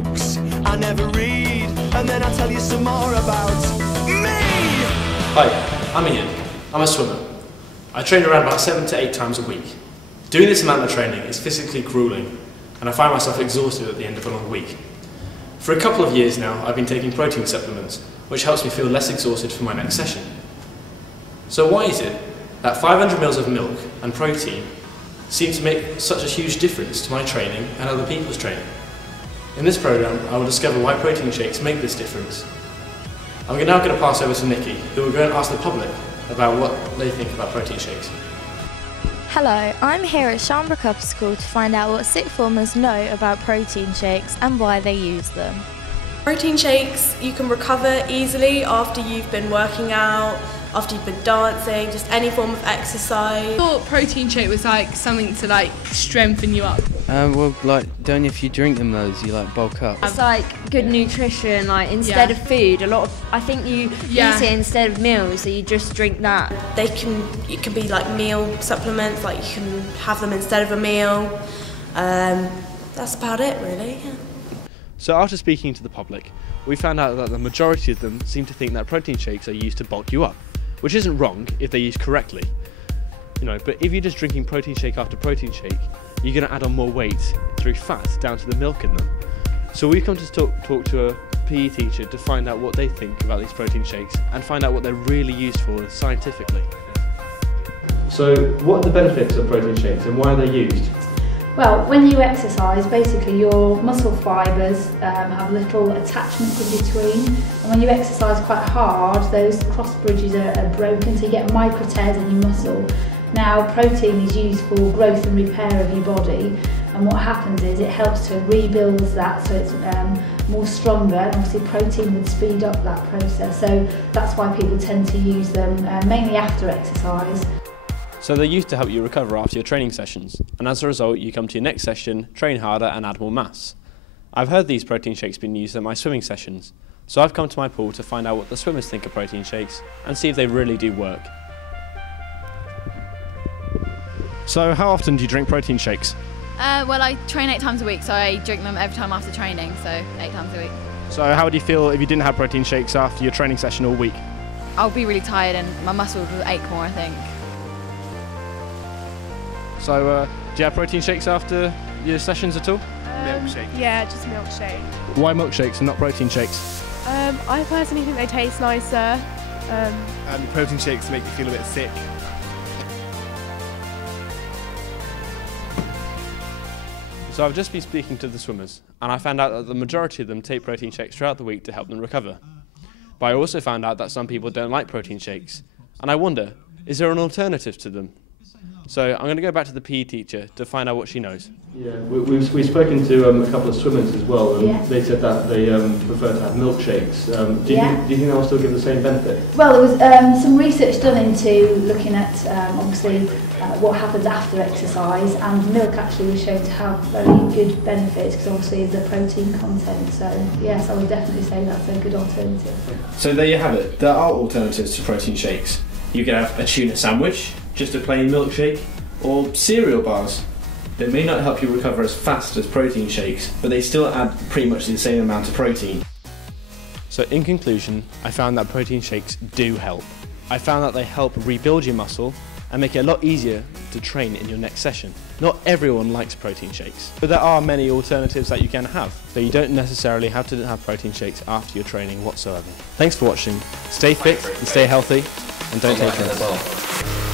books I never read, and then I'll tell you some more about me. Hi, I'm Ian. I'm a swimmer. I train around about 7 to 8 times a week. Doing this amount of training is physically grueling, and I find myself exhausted at the end of a long week. For a couple of years now, I've been taking protein supplements, which helps me feel less exhausted for my next session. So why is it that 500 ml of milk and protein seem to make such a huge difference to my training and other people's training? In this program, I will discover why protein shakes make this difference. I'm now going to pass over to Nikki, who will go and ask the public about what they think about protein shakes. Hello, I'm here at Sharnbrook Upper School to find out what sixth formers know about protein shakes and why they use them. Protein shakes, you can recover easily after you've been working out, after you've been dancing, just any form of exercise. I thought protein shake was like something to like strengthen you up. Well, like, don't if you drink them loads, you like bulk up. It's like good nutrition, like instead of food. I think you eat it instead of meals, so you just drink that. It can be like meal supplements, like you can have them instead of a meal. That's about it, really. Yeah. So after speaking to the public, we found out that the majority of them seem to think that protein shakes are used to bulk you up, which isn't wrong if they're used correctly. But if you're just drinking protein shake after protein shake, you're going to add on more weight through fat down to the milk in them. So we've come to talk to a PE teacher to find out what they think about these protein shakes and find out what they're really used for scientifically. So what are the benefits of protein shakes and why are they used? Well, when you exercise, basically your muscle fibres have little attachments in between, and when you exercise quite hard, those cross bridges are broken, so you get micro tears in your muscle. Now, protein is used for growth and repair of your body, and what happens is it helps to rebuild that so it's more stronger, and obviously protein would speed up that process, so that's why people tend to use them mainly after exercise. So they're used to help you recover after your training sessions, and as a result you come to your next session, train harder and add more mass. I've heard these protein shakes being used at my swimming sessions, so I've come to my pool to find out what the swimmers think of protein shakes and see if they really do work. So how often do you drink protein shakes? Well, I train 8 times a week, so I drink them every time after training, so 8 times a week. So how would you feel if you didn't have protein shakes after your training session all week? I'll be really tired and my muscles will ache more, I think. So do you have protein shakes after your sessions at all? Milkshake. Yeah, just milkshake. Why milkshakes and not protein shakes? I personally think they taste nicer. And protein shakes make you feel a bit sick. So I've just been speaking to the swimmers, and I found out that the majority of them take protein shakes throughout the week to help them recover. But I also found out that some people don't like protein shakes, and I wonder, is there an alternative to them? So I'm going to go back to the PE teacher to find out what she knows. Yeah, we've spoken to a couple of swimmers as well, and they said that they prefer to have milkshakes. Do you think that will still give the same benefit? Well, there was some research done into looking at obviously what happens after exercise, and milk actually was shown to have very good benefits because obviously of the protein content. So yes, I would definitely say that's a good alternative. So there you have it. There are alternatives to protein shakes. You can have a tuna sandwich, just a plain milkshake, or cereal bars. They may not help you recover as fast as protein shakes, but they still add pretty much the same amount of protein. So in conclusion, I found that protein shakes do help. I found that they help rebuild your muscle and make it a lot easier to train in your next session. Not everyone likes protein shakes, but there are many alternatives that you can have, so you don't necessarily have to have protein shakes after your training whatsoever. Thanks for watching. Stay fit and stay healthy, and don't take drugs.